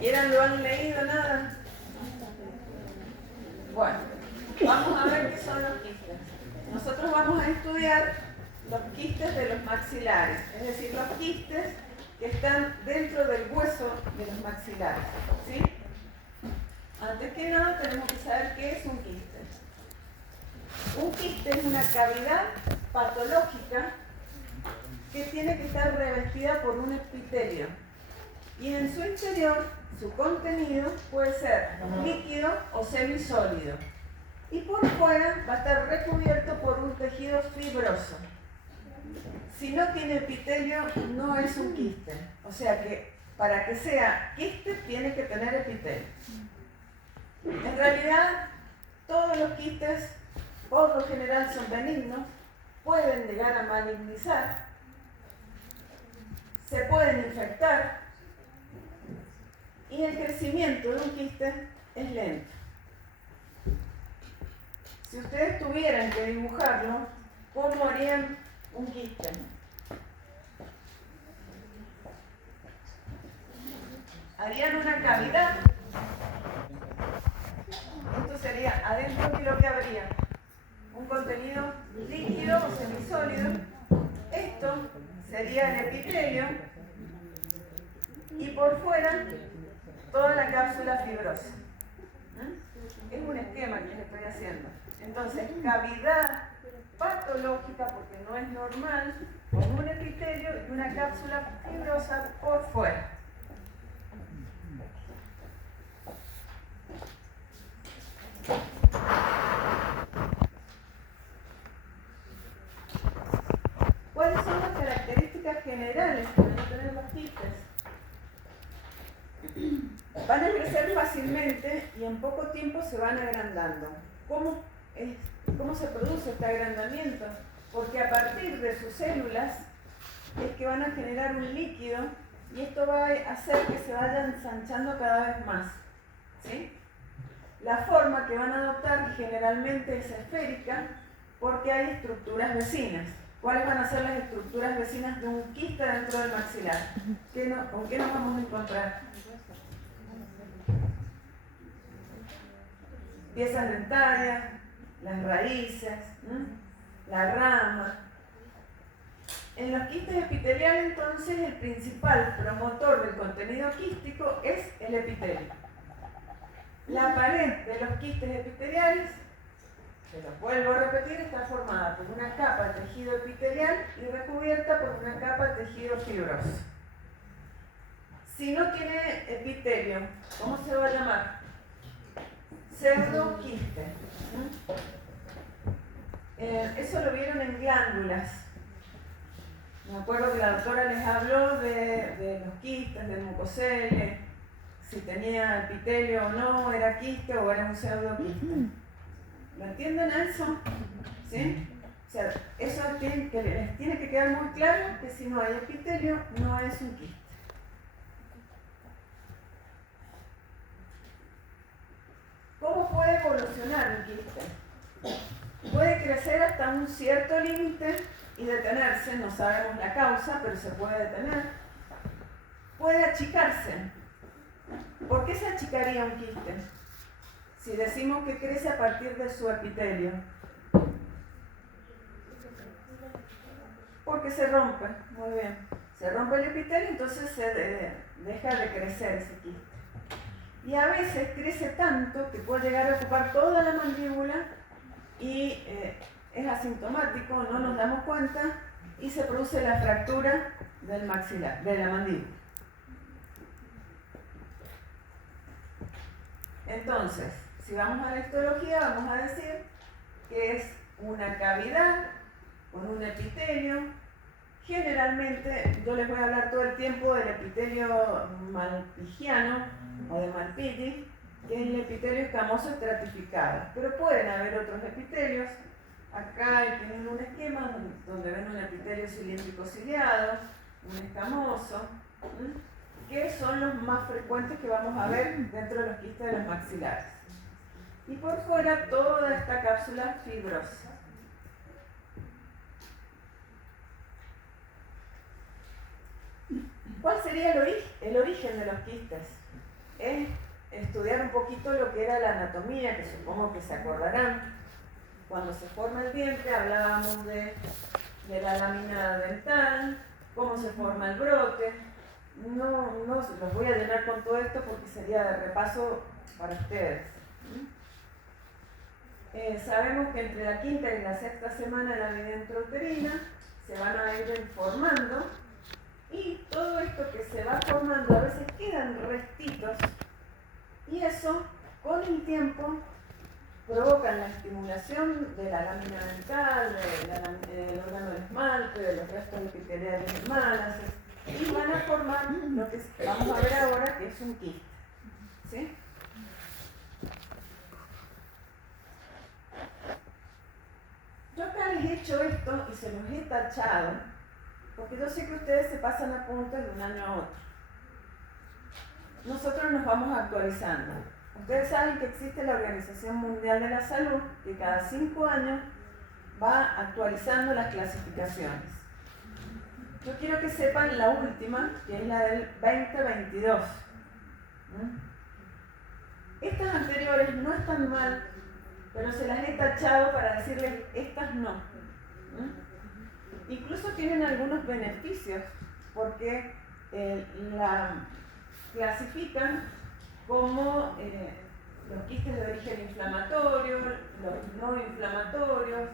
siquiera lo han leído nada. Bueno, vamos a ver qué son los quistes. Nosotros vamos a estudiar los quistes de los maxilares, es decir, los quistes que están dentro del hueso de los maxilares, ¿sí? Antes que nada tenemos que saber qué es un quiste. Un quiste es una cavidad patológica que tiene que estar revestida por un epitelio. Y en su interior, su contenido puede ser líquido o semisólido. Y por fuera va a estar recubierto por un tejido fibroso. Si no tiene epitelio, no es un quiste. O sea que para que sea quiste, tiene que tener epitelio. En realidad, todos los quistes, por lo general, son benignos, pueden llegar a malignizar, se pueden infectar, y el crecimiento de un quiste es lento. Si ustedes tuvieran que dibujarlo, ¿cómo harían un quiste? Harían una cavidad. Esto sería adentro, ¿qué es lo que habría? Un contenido líquido o semisólido. Esto sería el epitelio. Y por fuera, toda la cápsula fibrosa. Es un esquema que les estoy haciendo. Entonces, cavidad patológica, porque no es normal, con un epitelio y una cápsula fibrosa por fuera. ¿Cuáles son las características generales que van a tener los quistes? Van a crecer fácilmente y en poco tiempo se van agrandando. ¿Cómo se produce este agrandamiento? Porque a partir de sus células es que van a generar un líquido y esto va a hacer que se vaya ensanchando cada vez más, ¿sí? La forma que van a adoptar generalmente es esférica porque hay estructuras vecinas. ¿Cuáles van a ser las estructuras vecinas de un quiste dentro del maxilar? ¿Con qué nos vamos a encontrar? Piezas dentarias, las raíces, la rama. En los quistes epiteliales, entonces, el principal promotor del contenido quístico es el epitelio. La pared de los quistes epiteliales, se los vuelvo a repetir, está formada por una capa de tejido epitelial y recubierta por una capa de tejido fibroso. Si no tiene epitelio, ¿cómo se va a llamar? Pseudoquiste. Eso lo vieron en glándulas. Me acuerdo que la doctora les habló de los quistes, del mucosele, si tenía epitelio o no, era quiste o era un pseudoquiste. ¿Lo entienden eso? ¿Sí? O sea, eso les tiene que quedar muy claro que si no hay epitelio, no es un quiste. ¿Cómo puede evolucionar un quiste? Puede crecer hasta un cierto límite y detenerse, no sabemos la causa, pero se puede detener. Puede achicarse. ¿Por qué se achicaría un quiste? Si decimos que crece a partir de su epitelio. Porque se rompe, muy bien. Se rompe el epitelio, entonces se deja de crecer ese quiste. Y a veces crece tanto que puede llegar a ocupar toda la mandíbula y es asintomático, no nos damos cuenta y se produce la fractura del maxilar, de la mandíbula. Entonces, si vamos a la histología, vamos a decir que es una cavidad con un epitelio. Generalmente, yo les voy a hablar todo el tiempo del epitelio malpighiano o de Malpighi, que es el epitelio escamoso estratificado. Pero pueden haber otros epitelios. Acá tienen un esquema donde ven un epitelio cilíndrico ciliado, un escamoso, que son los más frecuentes que vamos a ver dentro de los quistes de los maxilares. Y por fuera toda esta cápsula fibrosa. ¿Cuál sería el origen de los quistes? es estudiar un poquito lo que era la anatomía, que supongo que se acordarán. Cuando se forma el diente hablábamos de la lámina dental, cómo se forma el brote. No los voy a llenar con todo esto porque sería de repaso para ustedes. Sabemos que entre la quinta y la sexta semana de la vida intrauterina se van a ir formando, y todo esto que se va formando a veces quedan restitos, y eso con el tiempo provocan la estimulación de la lámina dental, del órgano del esmalte, de los restos epiteliales malas, y van a formar lo que vamos a ver ahora, que es un quiste. ¿Sí? Yo acá les he hecho esto y se los he tachado, porque yo sé que ustedes se pasan apuntes de un año a otro. Nosotros nos vamos actualizando. Ustedes saben que existe la Organización Mundial de la Salud, que cada 5 años va actualizando las clasificaciones. Yo quiero que sepan la última, que es la del 2022. Estas anteriores no están mal, pero se las he tachado para decirles, estas no. Incluso tienen algunos beneficios, porque la clasifican como los quistes de origen inflamatorio, los no inflamatorios,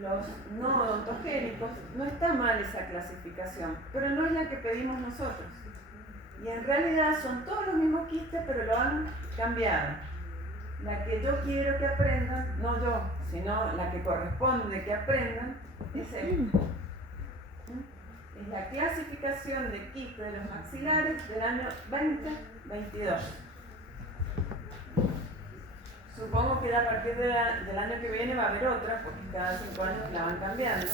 los no odontogénicos. No está mal esa clasificación, pero no es la que pedimos nosotros. Y en realidad son todos los mismos quistes, pero lo han cambiado. La que yo quiero que aprendan, no yo, sino la que corresponde que aprendan, es esta. Es la clasificación de quistes de los maxilares del año 2022. Supongo que ya a partir del año que viene va a haber otra, porque cada 5 años la van cambiando.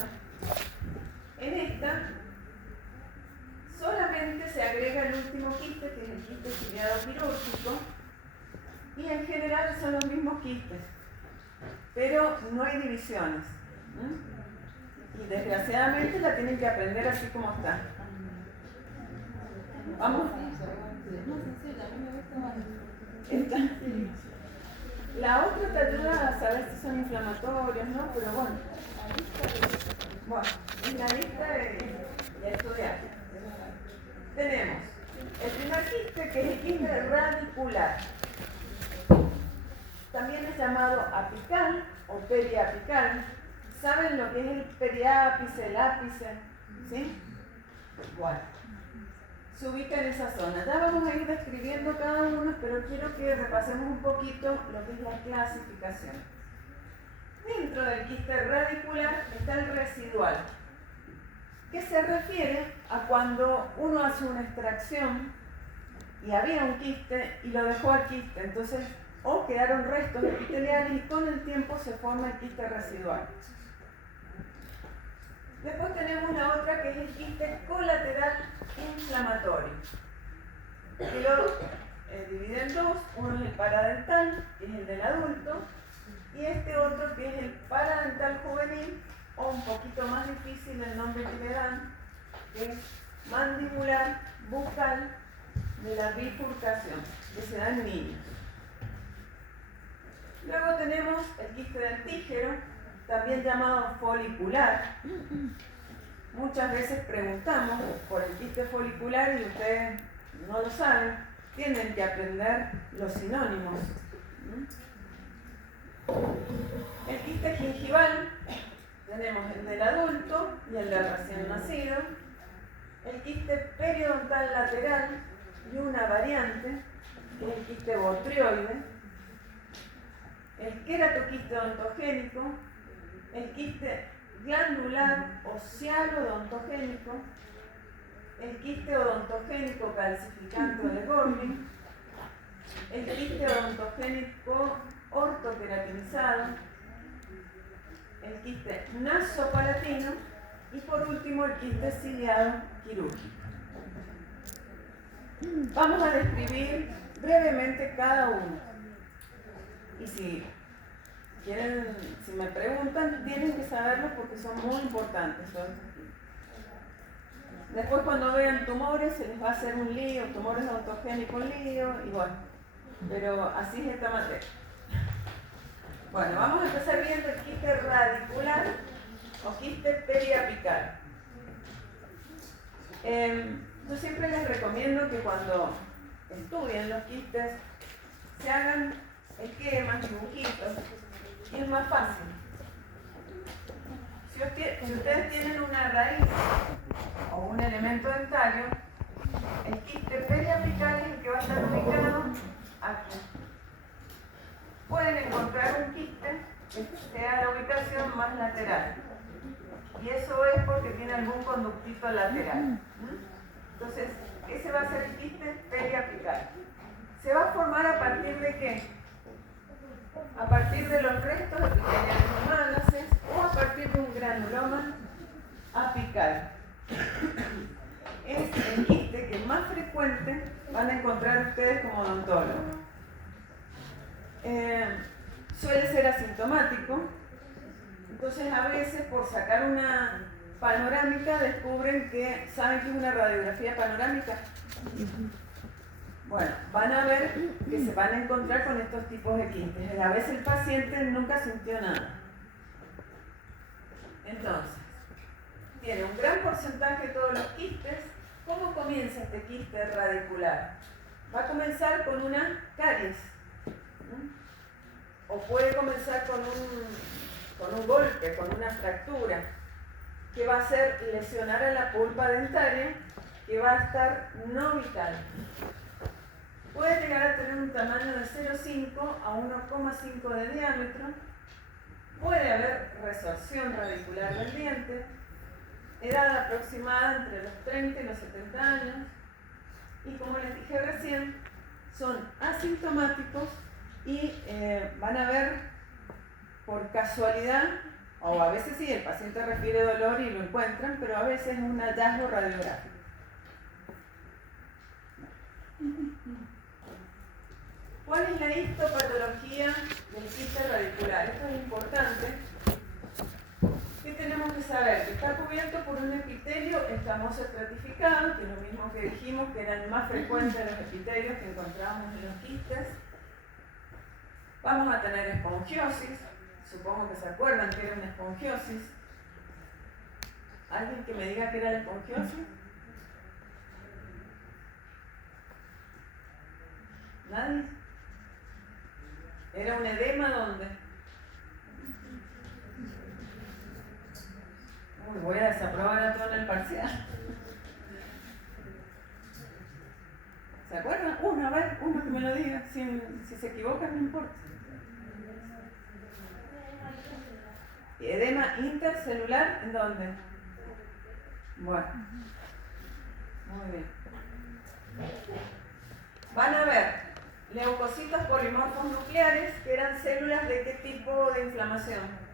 En esta solamente se agrega el último quiste, que es el quiste ciliado quirúrgico, y en general son los mismos quistes, pero no hay divisiones. Y desgraciadamente la tienen que aprender así como está. Vamos. Esta. La otra te ayuda a saber si son inflamatorios, ¿no? Pero bueno, es la lista de estudiar. Tenemos el primer quiste, que es el quiste radicular. También es llamado apical o periapical. ¿Saben lo que es el periápice, el ápice? ¿Sí? Igual. Se ubica en esa zona. Ya vamos a ir describiendo cada uno, pero quiero que repasemos un poquito lo que es la clasificación. Dentro del quiste radicular está el residual, que se refiere a cuando uno hace una extracción y había un quiste y lo dejó al quiste, entonces o quedaron restos epiteliales y con el tiempo se forma el quiste residual. Después tenemos la otra, que es el quiste colateral inflamatorio, que lo divide en dos. Uno es el paradental, que es el del adulto, y este otro, que es el paradental juvenil, o un poquito más difícil el nombre que le dan, que es mandibular bucal de la bifurcación, que se da en niños. Luego tenemos el quiste dentígero, también llamado folicular. Muchas veces preguntamos por el quiste folicular y ustedes no lo saben, tienen que aprender los sinónimos. El quiste gingival, tenemos el del adulto y el del recién nacido. El quiste periodontal lateral y una variante, que es el quiste botrioide. El queratoquiste odontogénico, el quiste glandular o cialo-odontogénico, el quiste odontogénico calcificante de Gorlin, el quiste odontogénico ortokeratinizado, el quiste nasopalatino y por último el quiste ciliado quirúrgico. Vamos a describir brevemente cada uno. Y si me preguntan, tienen que saberlo porque son muy importantes. Después cuando vean tumores se les va a hacer un lío, tumores ontogénicos lío, y bueno, pero así es esta materia. Bueno, vamos a empezar viendo el quiste radicular o quiste periapical. Yo siempre les recomiendo que cuando estudien los quistes se hagan esquemas, dibujitos, y es más fácil. Si ustedes tienen una raíz o un elemento dentario, el quiste periapical es el que va a estar ubicado aquí. Pueden encontrar un quiste que sea la ubicación más lateral. Y eso es porque tiene algún conductito lateral. Entonces, ese va a ser el quiste periapical. ¿Se va a formar a partir de qué? A partir de los restos epiteliales hemálases o a partir de un granuloma apical. Es el quiste que más frecuente van a encontrar ustedes como odontólogos. Suele ser asintomático, entonces a veces por sacar una panorámica descubren que, ¿saben qué es una radiografía panorámica? Bueno, van a ver que se van a encontrar con estos tipos de quistes. A veces el paciente nunca sintió nada. Entonces, tiene un gran porcentaje de todos los quistes. ¿Cómo comienza este quiste radicular? Va a comenzar con una caries. O puede comenzar con un golpe, con una fractura, que va a hacer lesionar a la pulpa dentaria, que va a estar no vital. Puede llegar a tener un tamaño de 0,5 a 1,5 de diámetro. Puede haber resorción radicular del diente. Edad aproximada entre los 30 y los 70 años. Y como les dije recién, son asintomáticos y van a ver por casualidad, o a veces sí, el paciente refiere dolor y lo encuentran, pero a veces es un hallazgo radiográfico. ¿Cuál es la histopatología del quiste radicular? Esto es importante. ¿Qué tenemos que saber? Que está cubierto por un epitelio escamoso estratificado, que es lo mismo que dijimos que era el más frecuente de los epitelios que encontramos en los quistes. Vamos a tener esponjiosis, supongo que se acuerdan que era una esponjiosis. ¿Alguien que me diga qué era la esponjiosis? ¿Nadie? ¿Era un edema dónde? Uy, voy a desaprobar a todo en el parcial. ¿Se acuerdan? A ver, uno que me lo diga. Si se equivoca, no importa. ¿Edema intercelular en dónde? Bueno. Muy bien. Van a ver leucocitos polimorfos nucleares, que eran células de qué tipo de inflamación.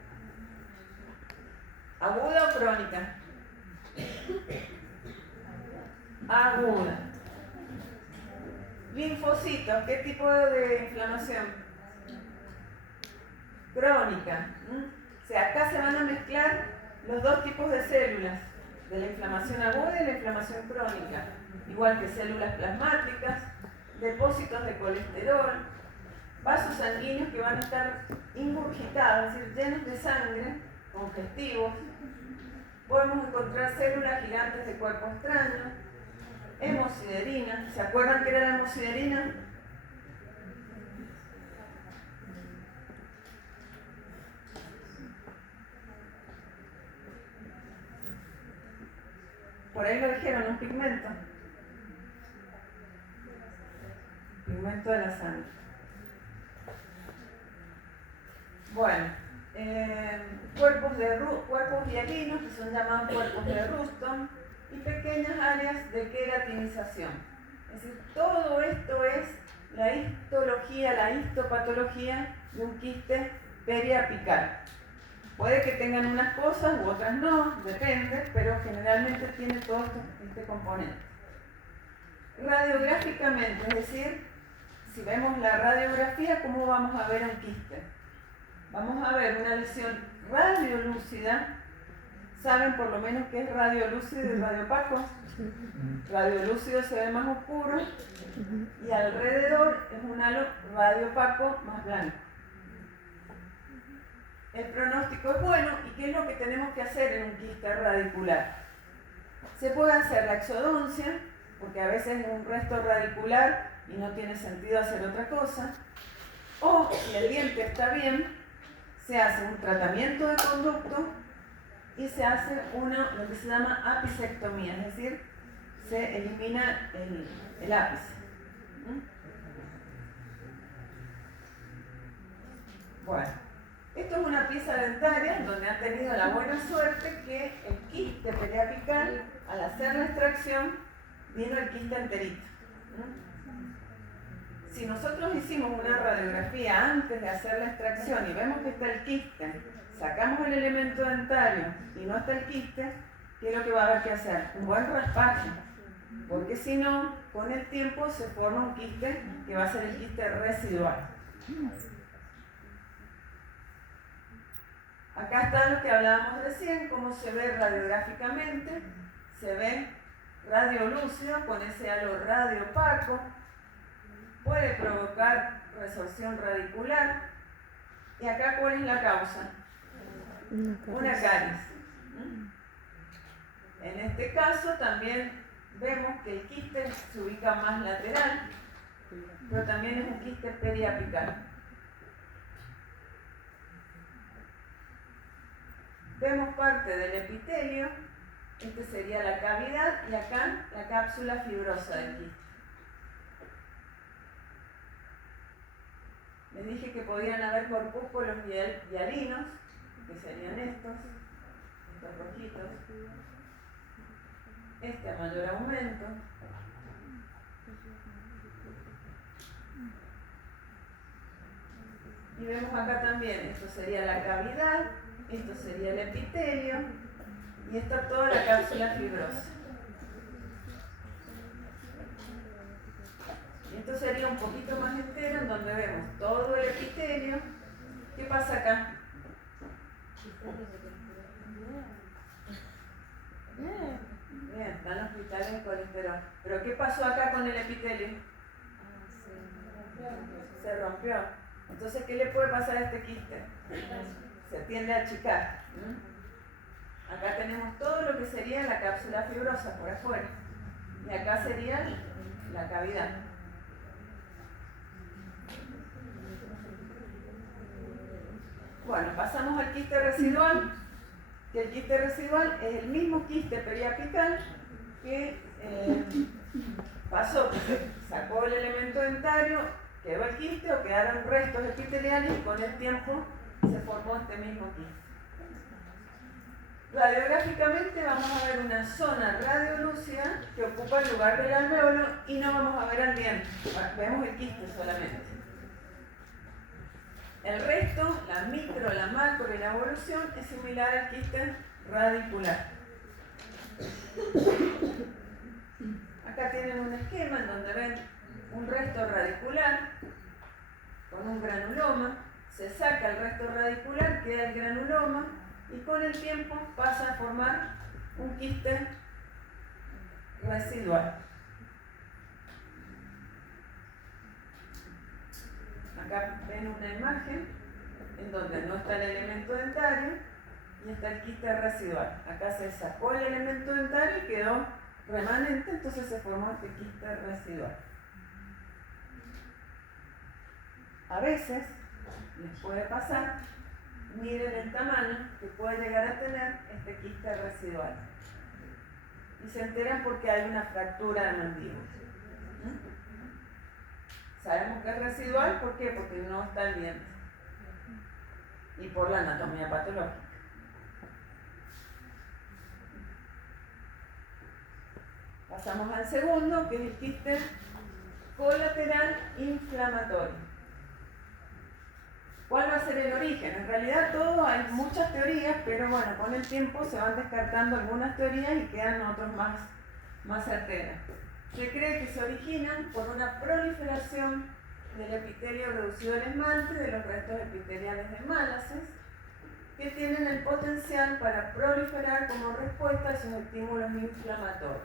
¿Aguda o crónica? Aguda. Linfocitos, ¿qué tipo de inflamación? Crónica. O sea, acá se van a mezclar los dos tipos de células, de la inflamación aguda y la inflamación crónica, igual que células plasmáticas, depósitos de colesterol, vasos sanguíneos que van a estar ingurgitados, es decir, llenos de sangre, congestivos. Podemos encontrar células gigantes de cuerpo extraño, hemosiderina. ¿Se acuerdan qué era la hemosiderina? Por ahí lo dijeron, un pigmento. Pigmento de la sangre. Bueno, cuerpos hialinos, que son llamados cuerpos de Ruston, y pequeñas áreas de queratinización. Es decir, todo esto es la histología, la histopatología de un quiste periapical. Puede que tengan unas cosas u otras no, depende, pero generalmente tiene todo este componente. Radiográficamente, es decir, si vemos la radiografía, ¿cómo vamos a ver un quiste? Vamos a ver una lesión radiolúcida saben por lo menos qué es radiolúcido y radiopaco. Radiolúcido se ve más oscuro y alrededor es un halo radiopaco más blanco. El pronóstico es bueno. ¿Y qué es lo que tenemos que hacer en un quiste radicular? Se puede hacer la exodoncia, porque a veces es un resto radicular y no tiene sentido hacer otra cosa. O, si el diente está bien, se hace un tratamiento de conducto y se hace lo que se llama apicectomía, es decir, se elimina el ápice. Bueno, esto es una pieza dentaria donde han tenido la buena suerte que el quiste periapical, al hacer la extracción, vino el quiste enterito. Si nosotros hicimos una radiografía antes de hacer la extracción y vemos que está el quiste, sacamos el elemento dentario y no está el quiste, ¿qué es lo que va a haber que hacer? Un buen raspaje, porque si no, con el tiempo se forma un quiste que va a ser el quiste residual. Acá está lo que hablábamos recién, cómo se ve radiográficamente. Se ve radiolúcido con ese halo radiopaco. Puede provocar resorción radicular. ¿Y acá cuál es la causa? Una caries. En este caso también vemos que el quiste se ubica más lateral, pero también es un quiste periapical. Vemos parte del epitelio, este sería la cavidad, y acá la cápsula fibrosa del quiste. Les dije que podían haber corpúsculos hialinos, que serían estos rojitos. Este a mayor aumento. Y vemos acá también, esto sería la cavidad, esto sería el epitelio, y está toda la cápsula fibrosa. Y esto sería un poquito más entero, en donde vemos todo el epitelio. ¿Qué pasa acá? Bien, están los cristales de colesterol. ¿Pero qué pasó acá con el epitelio? Se rompió. Entonces, ¿qué le puede pasar a este quiste? Se tiende a achicar. Acá tenemos todo lo que sería la cápsula fibrosa por afuera. Y acá sería la cavidad. Bueno, pasamos al quiste residual. Que el quiste residual es el mismo quiste periapical que pasó, que se sacó el elemento dentario, quedó el quiste o quedaron restos epiteliales y con el tiempo se formó este mismo quiste. Radiográficamente vamos a ver una zona radiolúcida que ocupa el lugar del alvéolo y no vamos a ver al diente, vemos el quiste solamente. El resto, la micro, la macro y la evolución es similar al quiste radicular. Acá tienen un esquema en donde ven un resto radicular con un granuloma, se saca el resto radicular, queda el granuloma y con el tiempo pasa a formar un quiste residual. Acá ven una imagen en donde no está el elemento dentario y está el quiste residual. Acá se sacó el elemento dentario y quedó remanente, entonces se formó este quiste residual. A veces les puede pasar, miren el tamaño que puede llegar a tener este quiste residual. Y se enteran porque hay una fractura de mandíbula. Sabemos que es residual, ¿por qué? Porque no está el diente. Y por la anatomía patológica. Pasamos al segundo, que es el quiste colateral inflamatorio. ¿Cuál va a ser el origen? En realidad hay muchas teorías, pero bueno, con el tiempo se van descartando algunas teorías y quedan otras más certeras. Se cree que se originan por una proliferación del epitelio reducido del esmalte, de los restos epiteliales de Malaces, que tienen el potencial para proliferar como respuesta a esos estímulos inflamatorios.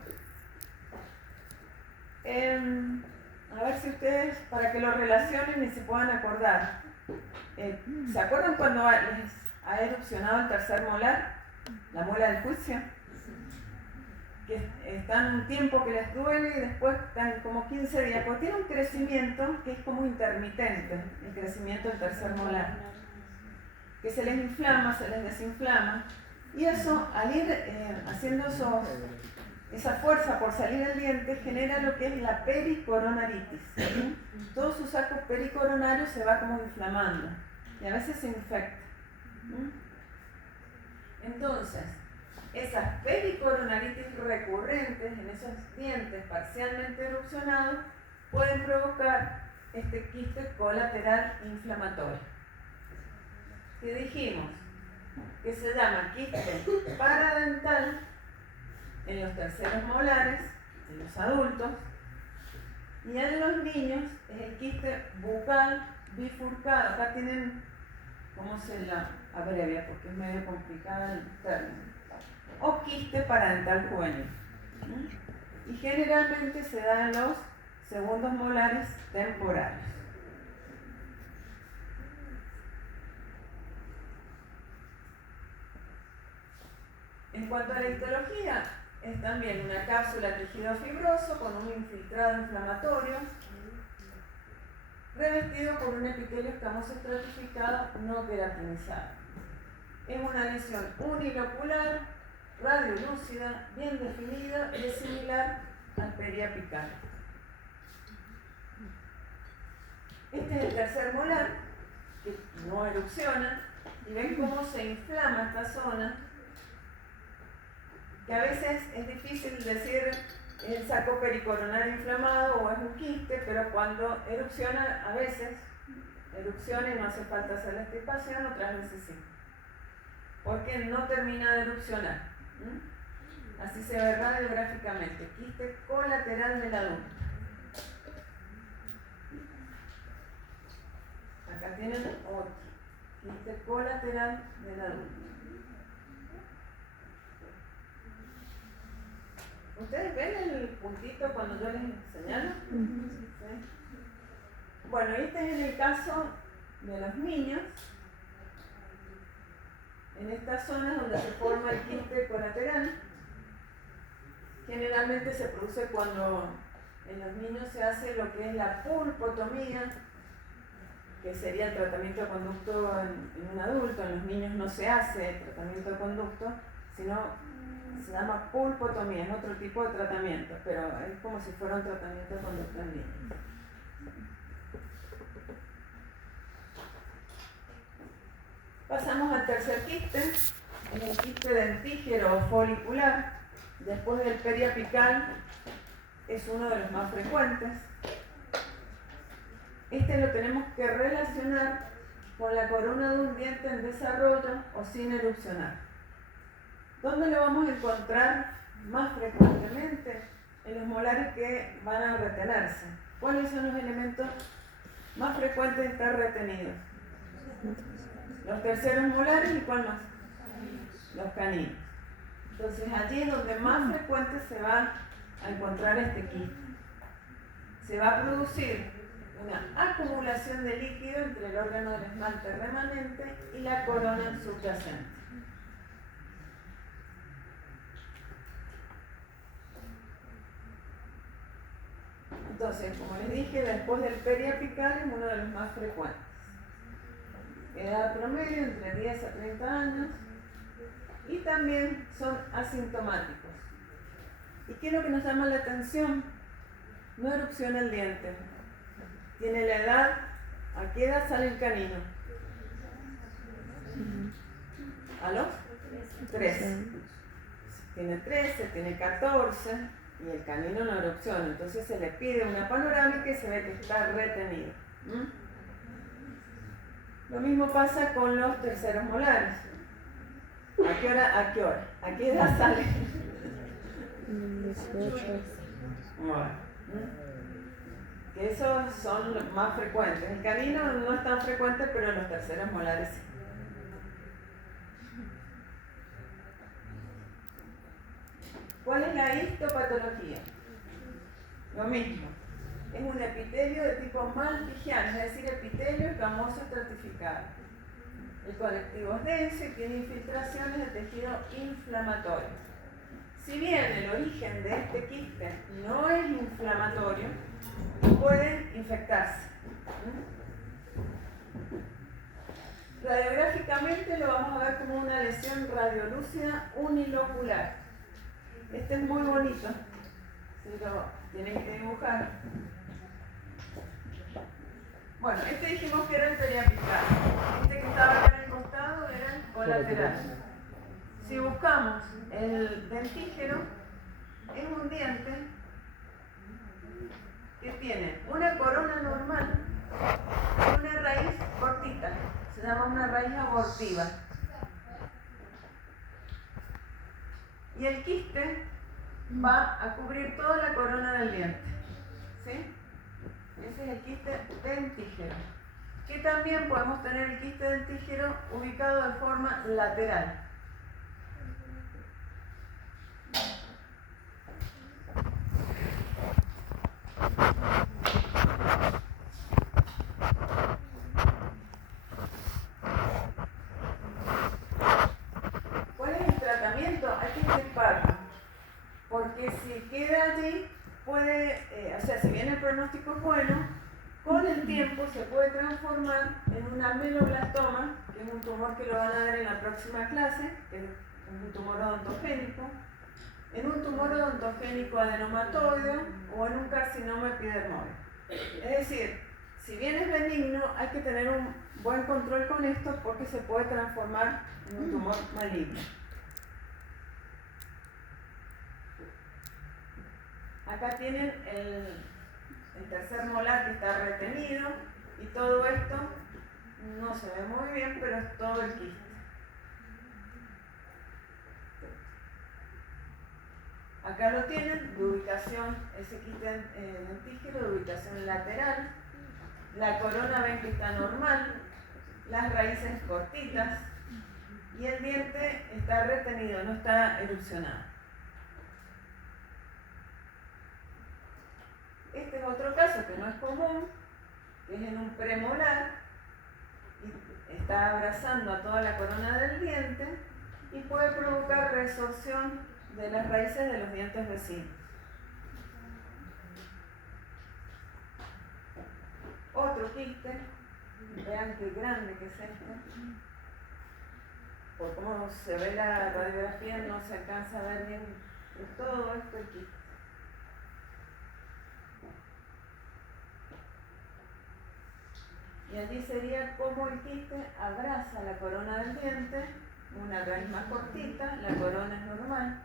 A ver si ustedes, para que lo relacionen y se puedan acordar. ¿Se acuerdan cuando les ha erupcionado el tercer molar? La muela del juicio. Que están un tiempo que les duele y después están como 15 días. Porque tiene un crecimiento que es como intermitente, el crecimiento del tercer molar. Que se les inflama, se les desinflama. Y eso, al ir haciendo esa fuerza por salir del diente, genera lo que es la pericoronaritis. Todo su saco pericoronario se va como inflamando y a veces se infecta. Entonces, esas pericoronaritis recurrentes en esos dientes parcialmente erupcionados pueden provocar este quiste colateral inflamatorio. Que dijimos que se llama quiste paradental en los terceros molares, en los adultos, y en los niños es el quiste bucal bifurcado. Acá tienen, ¿cómo se la abrevia? Porque es medio complicado el término. O quiste paradental juvenil. Y generalmente se da en los segundos molares temporales. En cuanto a la histología, es también una cápsula tejido fibroso con un infiltrado inflamatorio revestido por un epitelio escamoso estratificado no queratinizado. Es una lesión unilocular, radiolúcida, bien definida y es similar al periapical. Este es el tercer molar, que no erupciona, y ven cómo se inflama esta zona, que a veces es difícil decir el saco pericoronario inflamado o es un quiste, pero cuando erupciona, a veces erupciona y no hace falta hacer la extirpación, otras veces sí, porque no termina de erupcionar. Así se ve radiográficamente, quiste colateral del adulto. Acá tienen otro, quiste colateral del adulto. ¿Ustedes ven el puntito cuando yo les señalo? ¿Sí? Bueno, este es en el caso de los niños, en estas zonas donde se forma el quiste colateral. Generalmente se produce cuando en los niños se hace lo que es la pulpotomía, que sería el tratamiento de conducto en un adulto. En los niños no se hace el tratamiento de conducto, sino se llama pulpotomía, es otro tipo de tratamiento, pero es como si fuera un tratamiento de conducto en niños. Pasamos al tercer quiste, es el quiste dentígero o folicular. Después del periapical es uno de los más frecuentes. Este lo tenemos que relacionar con la corona de un diente en desarrollo o sin erupcionar. ¿Dónde lo vamos a encontrar más frecuentemente? En los molares que van a retenerse. ¿Cuáles son los elementos más frecuentes de estar retenidos? Los terceros molares y ¿cuál más? Los caninos. Entonces allí es donde más frecuente se va a encontrar este quiste. Se va a producir una acumulación de líquido entre el órgano del esmalte remanente y la corona subyacente. Entonces, como les dije, después del periapical es uno de los más frecuentes. Edad promedio entre 10 a 30 años y también son asintomáticos. ¿Y qué es lo que nos llama la atención? No erupciona el diente. Tiene la edad, ¿a qué edad sale el canino? ¿A los? 13. Tiene 13, tiene 14. Y el canino no erupciona, entonces se le pide una panorámica y se ve que está retenido. Lo mismo pasa con los terceros molares. ¿A qué hora? ¿A qué hora? ¿A qué edad sale? 18. Bueno, que esos son los más frecuentes. El canino no es tan frecuente, pero los terceros molares sí. ¿Cuál es la histopatología? Lo mismo. Es un epitelio de tipo malpigiano, es decir, epitelio escamoso estratificado. El conectivo es denso y tiene infiltraciones de tejido inflamatorio. Si bien el origen de este quiste no es inflamatorio, puede infectarse. Radiográficamente lo vamos a ver como una lesión radiolúcida unilocular. Este es muy bonito, si lo tienen que dibujar. Bueno, este dijimos que era el periapical. Este que estaba acá en el costado era el colateral. Si buscamos el dentígero, es un diente que tiene una corona normal y una raíz cortita. Se llama una raíz abortiva. Y el quiste va a cubrir toda la corona del diente. ¿Sí? Ese es el quiste dentígero. Que también podemos tener el quiste dentígero ubicado de forma lateral. ¿Cuál es el tratamiento? Hay que extirparlo. Porque si queda allí, puede, o sea, si bien el pronóstico es bueno, con el tiempo se puede transformar en un ameloblastoma, que es un tumor que lo van a ver en la próxima clase, que es un tumor odontogénico, en un tumor odontogénico adenomatoideo o en un carcinoma epidermoide. Es decir, si bien es benigno, hay que tener un buen control con esto porque se puede transformar en un tumor maligno. Acá tienen el tercer molar que está retenido y todo esto no se ve muy bien, pero es todo el quiste. Acá lo tienen, de ubicación, ese quiste dentígero de ubicación lateral. La corona ven que está normal, las raíces cortitas y el diente está retenido, no está erupcionado. Este es otro caso que no es común, que es en un premolar y está abrazando a toda la corona del diente y puede provocar resorción de las raíces de los dientes vecinos. Otro quiste, vean qué grande que es este. Por cómo se ve la radiografía no se alcanza a ver bien todo esto el quiste. Y allí sería como el quiste abraza la corona del diente, una raíz más cortita, la corona es normal.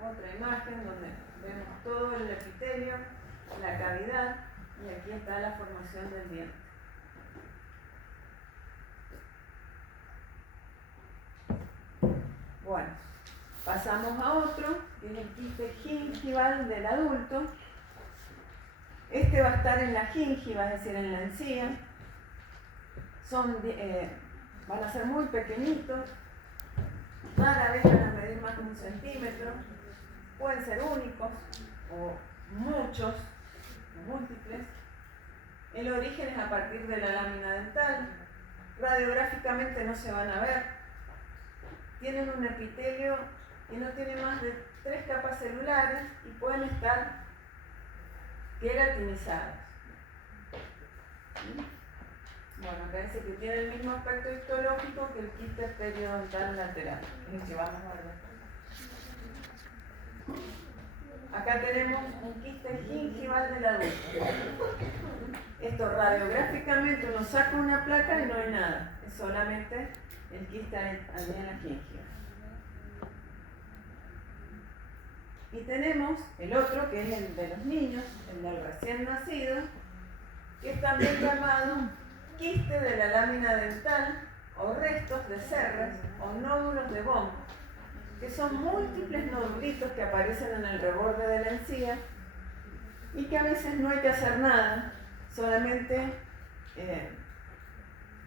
Otra imagen donde vemos todo el epitelio, la cavidad, y aquí está la formación del diente. Bueno, pasamos a otro, que es el quiste gingival del adulto. Este va a estar en la gingiva, es decir, en la encía. Van a ser muy pequeñitos, rara vez van a medir más de 1 centímetro. Pueden ser únicos o muchos, múltiples. El origen es a partir de la lámina dental. Radiográficamente no se van a ver. Tienen un epitelio que no tiene más de 3 capas celulares y pueden estar queratinizados. Bueno, acá dice que tiene el mismo aspecto histológico que el quiste periodontal lateral. Es que vamos a ver. Acá tenemos un quiste gingival del adulto. Esto radiográficamente uno saca una placa y no hay nada. Es solamente el quiste allí en la gingiva. Y tenemos el otro que es el de los niños, el del recién nacido, que es también llamado quiste de la lámina dental o restos de cerres o nódulos de Bond, que son múltiples nodulitos que aparecen en el reborde de la encía y que a veces no hay que hacer nada, solamente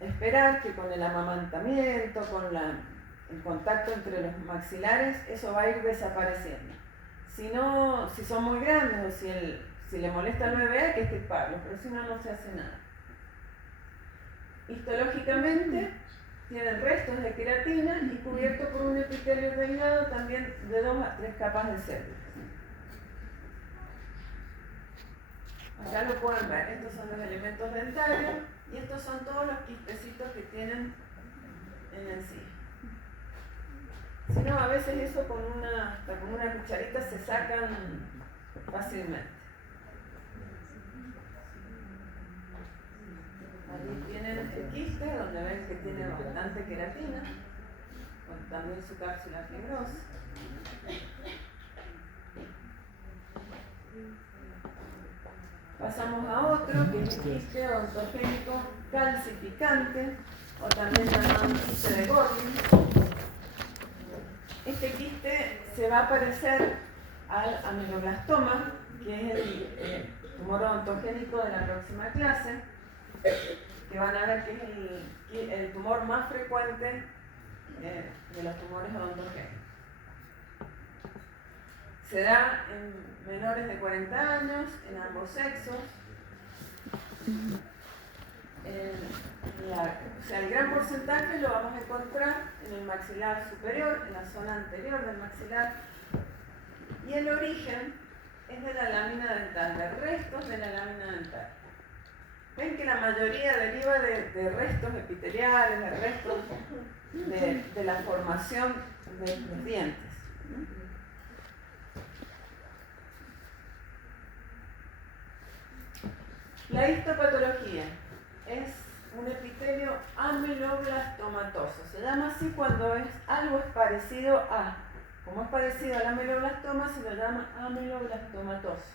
esperar que con el amamantamiento, con el contacto entre los maxilares, eso va a ir desapareciendo. Si no, si son muy grandes o si le molesta al bebé, hay que extirparlos, pero si no, no se hace nada. Histológicamente, tienen restos de queratina y cubierto por un epitelio delgado también de 2 a 3 capas de células. Acá lo pueden ver, estos son los elementos dentarios y estos son todos los quistecitos que tienen en la encía. Si no, a veces eso hasta con una cucharita se sacan fácilmente. Ahí tienen el quiste, donde ven que tiene bastante queratina, con también su cápsula fibrosa. Pasamos a otro, que es el quiste odontogénico calcificante, o también llamado quiste de Gorlin. Este quiste se va a parecer al ameloblastoma, que es el tumor odontogénico de la próxima clase, que van a ver que es el tumor más frecuente de los tumores odontogénicos. Se da en menores de 40 años, en ambos sexos. El gran porcentaje lo vamos a encontrar en el maxilar superior, en la zona anterior del maxilar. Y el origen es de la lámina dental, de restos de la lámina dental. Ven que la mayoría deriva de restos epiteliales, de restos de la formación de los dientes. La histopatología es un epitelio ameloblastomatoso. Se llama así cuando algo es parecido a, como es parecido al ameloblastoma, se lo llama ameloblastomatoso.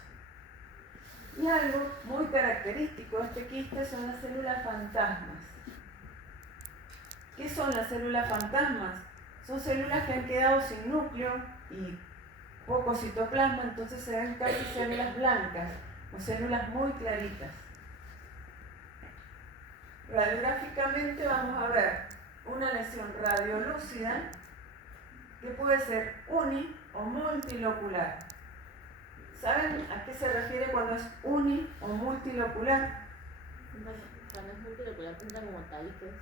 Y algo muy característico de este quiste son las células fantasmas. ¿Qué son las células fantasmas? Son células que han quedado sin núcleo y poco citoplasma, entonces se ven casi células blancas o células muy claritas. Radiográficamente vamos a ver una lesión radiolúcida que puede ser uni o multilocular. ¿Saben a qué se refiere cuando es uni o multilocular? Cuando es multilocular pinta como tabiques,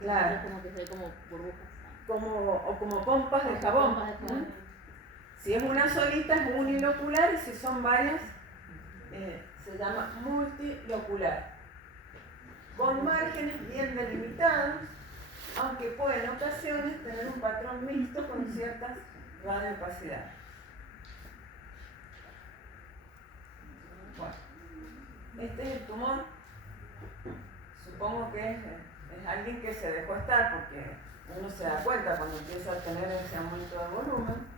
Claro. Como que se ve como burbujas. O como pompas de jabón. Si es una solita es unilocular y si son varias se llama multilocular. Con márgenes bien delimitados, aunque puede en ocasiones tener un patrón mixto con ciertas radioopacidades. Bueno, este es el tumor. Supongo que es alguien que se dejó estar porque uno se da cuenta cuando empieza a tener ese aumento de volumen.